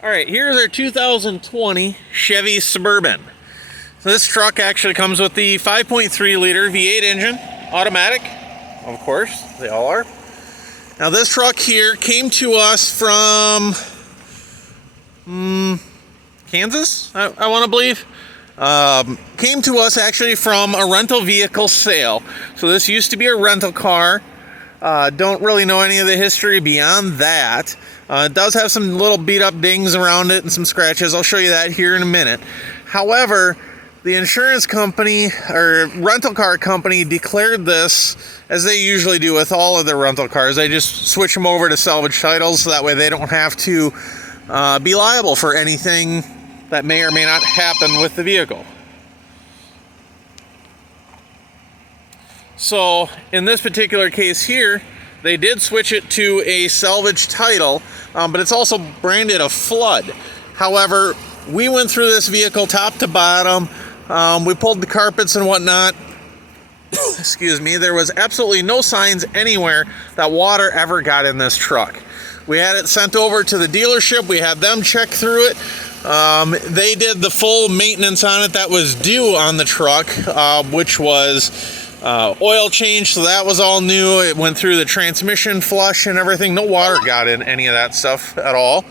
All right, here's our 2020 Chevy Suburban. So this truck actually comes with the 5.3 liter V8 engine, automatic, of course, they all are. Now this truck here came to us from Kansas, I want to believe. Came to us actually from a rental vehicle sale. So this used to be a rental car. Don't really know any of the history beyond that. It does have some little beat up dings around it and some scratches. I'll show you that here in a minute. However, the insurance company or rental car company declared this, as they usually do with all of their rental cars. They just switch them over to salvage titles so that way they don't have to be liable for anything that may or may not happen with the vehicle. So in this particular case here, they did switch it to a salvage title, but it's also branded a flood. However, we went through this vehicle top to bottom. We pulled the carpets and whatnot. Excuse me. There was absolutely no signs anywhere that water ever got in this truck. We had it sent over to the dealership. We had them check through it. They did the full maintenance on it that was due on the truck, which was oil change, so that was all new. It went through the transmission flush and everything. No water got in any of that stuff at all.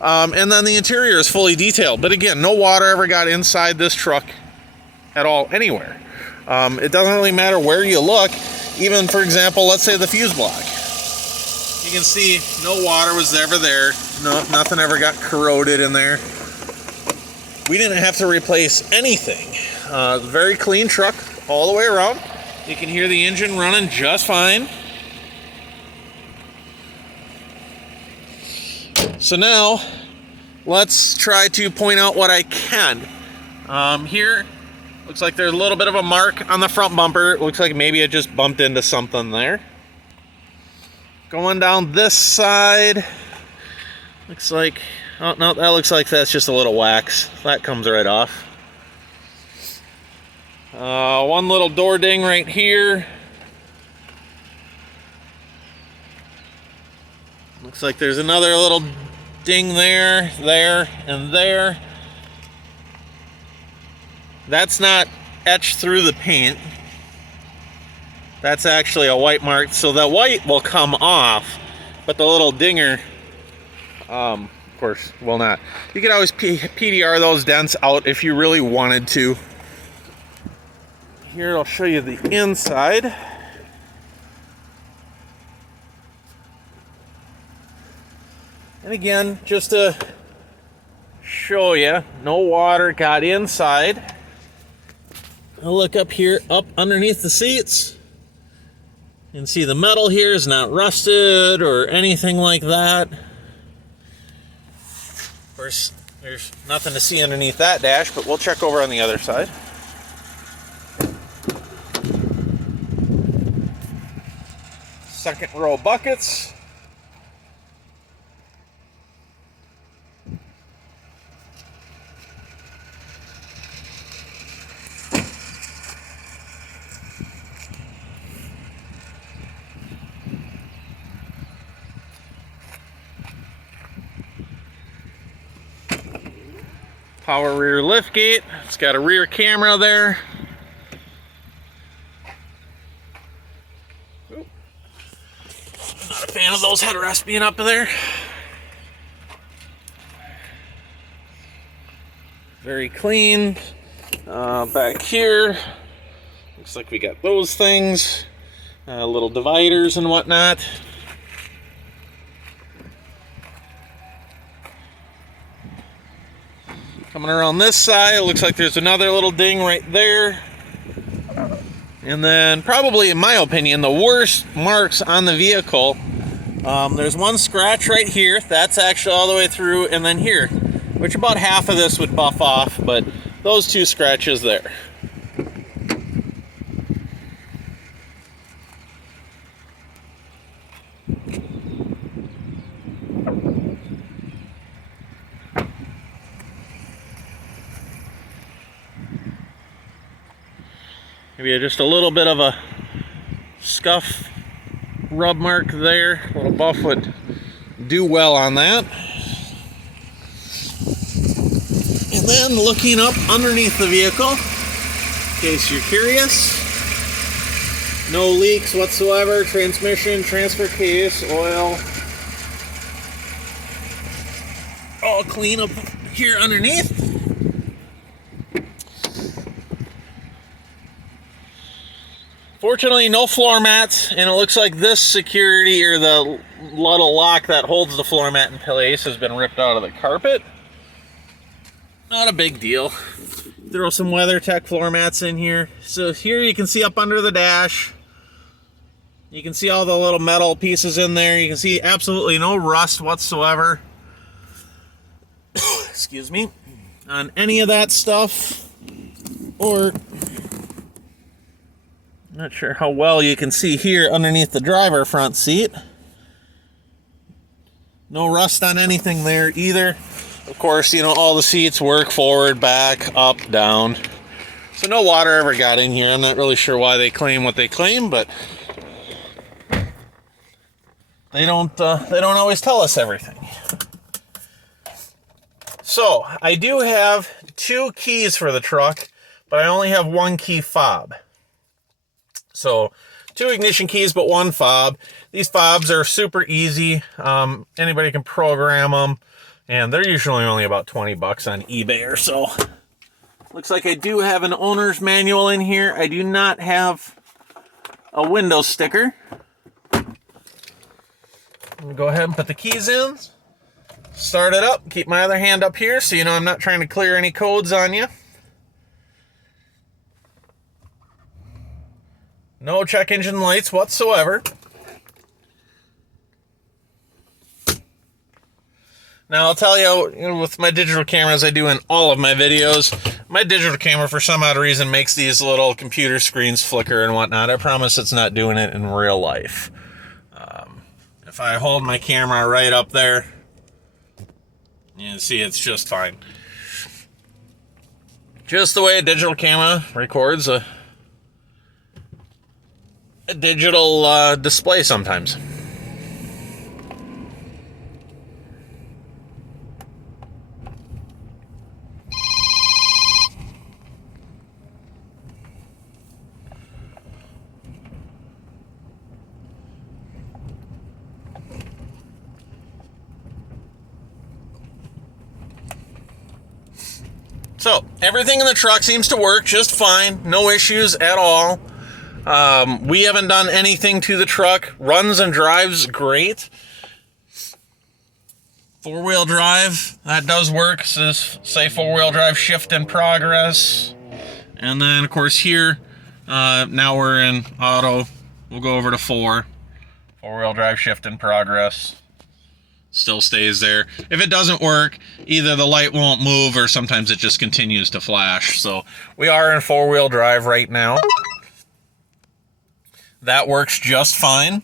And then the interior is fully detailed. But again, no water ever got inside this truck at all anywhere. It doesn't really matter where you look. Even, for example, let's say the fuse block. You can see no water was ever there. No, nothing ever got corroded in there. We didn't have to replace anything. Very clean truck all the way around. You can hear the engine running just fine. So now, let's try to point out what I can. Here, looks like there's a little bit of a mark on the front bumper. It looks like maybe it just bumped into something there. Going down this side, looks like, oh no, that looks like that's just a little wax. That comes right off. One little door ding right here. Looks like there's another little ding there, and there. That's not etched through the paint. That's actually a white mark, so the white will come off, but the little dinger, of course, will not. You can always PDR those dents out if you really wanted to. Here, I'll show you the inside. And again, just to show you, no water got inside. I'll look up here, up underneath the seats. You can see the metal here is not rusted or anything like that. Of course, there's nothing to see underneath that dash, but we'll check over on the other side. Second row buckets. Power rear lift gate. It's got a rear camera there. Ooh. Not a fan of those headrests being up there. Very clean. Back here, looks like we got those things. Little dividers and whatnot. Coming around this side, it looks like there's another little ding right there. And then probably, in my opinion, the worst marks on the vehicle. There's one scratch right here. That's actually all the way through. And then here, which about half of this would buff off, but those two scratches there. Maybe just a little bit of a scuff rub mark there. A little buff would do well on that. And then looking up underneath the vehicle, in case you're curious, no leaks whatsoever. Transmission, transfer case, oil, all clean up here underneath. Fortunately, no floor mats, and it looks like this security, or the little lock that holds the floor mat in place, has been ripped out of the carpet. Not a big deal. Throw some WeatherTech floor mats in here. So here you can see up under the dash, you can see all the little metal pieces in there. You can see absolutely no rust whatsoever. Excuse me. On any of that stuff, or not sure how well you can see here underneath the driver front seat. No rust on anything there either. Of course, you know, all the seats work forward, back, up, down. So no water ever got in here. I'm not really sure why they claim what they claim, but they don't always tell us everything. So I do have 2 keys for the truck, but I only have 1 key fob. So 2 ignition keys, but 1 fob. These fobs are super easy. Anybody can program them, and they're usually only about 20 bucks on eBay or so. Looks like I do have an owner's manual in here. I do not have a window sticker. I'll go ahead and put the keys in. Start it up. Keep my other hand up here so you know I'm not trying to clear any codes on you. No check engine lights whatsoever. Now I'll tell you, with my digital cameras I do in all of my videos, my digital camera for some odd reason makes these little computer screens flicker and whatnot. I promise it's not doing it in real life. If I hold my camera right up there, you can see it's just fine. Just the way a digital camera records a digital display sometimes. So everything in the truck seems to work just fine. No issues at all. We haven't done anything to the truck. Runs and drives great. 4-wheel drive, that does work. Says, say 4-wheel drive shift in progress. And then of course here, now we're in auto. We'll go over to 4-wheel drive shift in progress. Still stays there. If it doesn't work, either the light won't move or sometimes it just continues to flash. So we are in 4-wheel drive right now. That works just fine.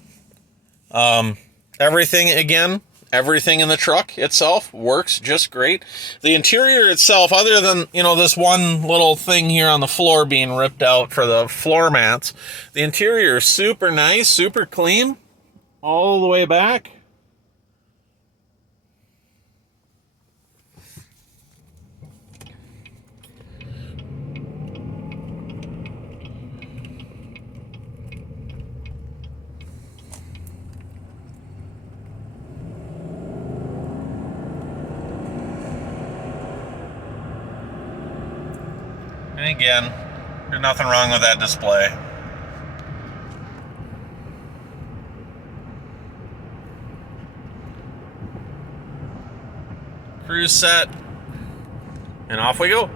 Everything in the truck itself works just great. The interior itself, other than, you know, this one little thing here on the floor being ripped out for the floor mats, the interior is super nice, super clean, all the way back. And again, there's nothing wrong with that display. Cruise set, and off we go.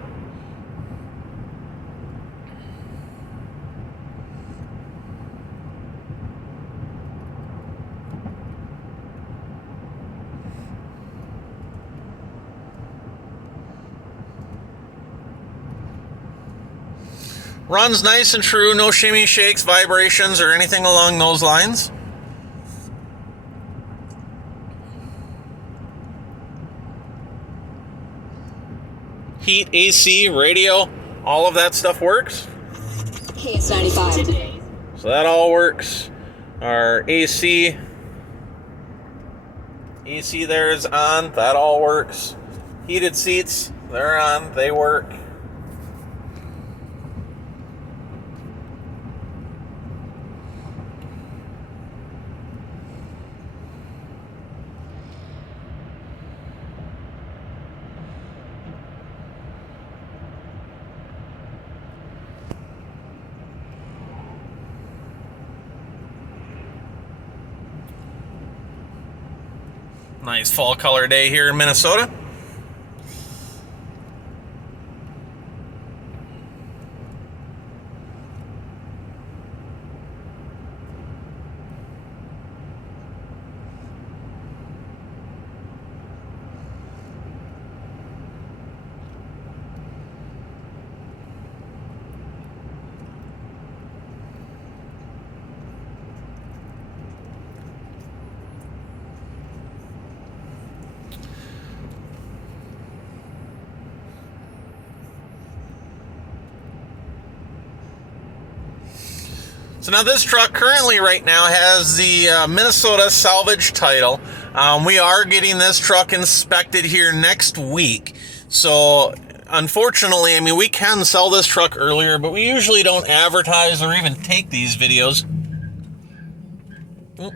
Runs nice and true, no shimmy, shakes, vibrations, or anything along those lines. Heat, AC, radio, all of that stuff works. Case 95. So that all works. Our AC there is on, that all works. Heated seats, they're on. They work. Nice fall color day here in Minnesota. So now this truck currently right now has the Minnesota Salvage title. We are getting this truck inspected here next week. So unfortunately, I mean, we can sell this truck earlier, but we usually don't advertise or even take these videos. Oop.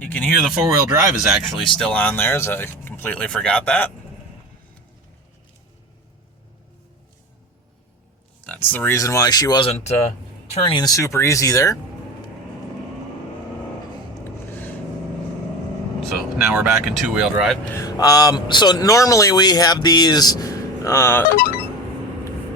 You can hear the four-wheel drive is actually still on there, as I completely forgot that. That's the reason why she wasn't turning super easy there. So now we're back in two-wheel drive. So normally we have these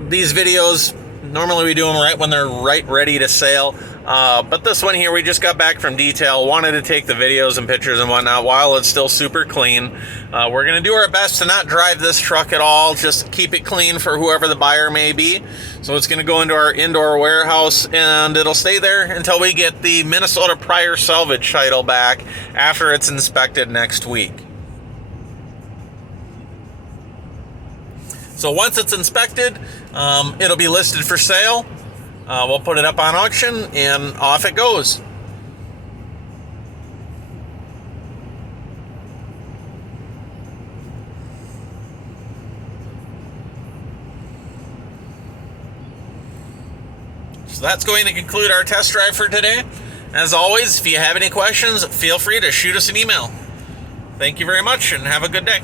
videos. Normally we do them right when they're ready to sale. But this one here, we just got back from detail. Wanted to take the videos and pictures and whatnot while it's still super clean. We're going to do our best to not drive this truck at all. Just keep it clean for whoever the buyer may be. So it's going to go into our indoor warehouse, and it'll stay there until we get the Minnesota Prior Salvage title back after it's inspected next week. So once it's inspected, it'll be listed for sale. We'll put it up on auction, and off it goes. So that's going to conclude our test drive for today. As always, if you have any questions, feel free to shoot us an email. Thank you very much, and have a good day.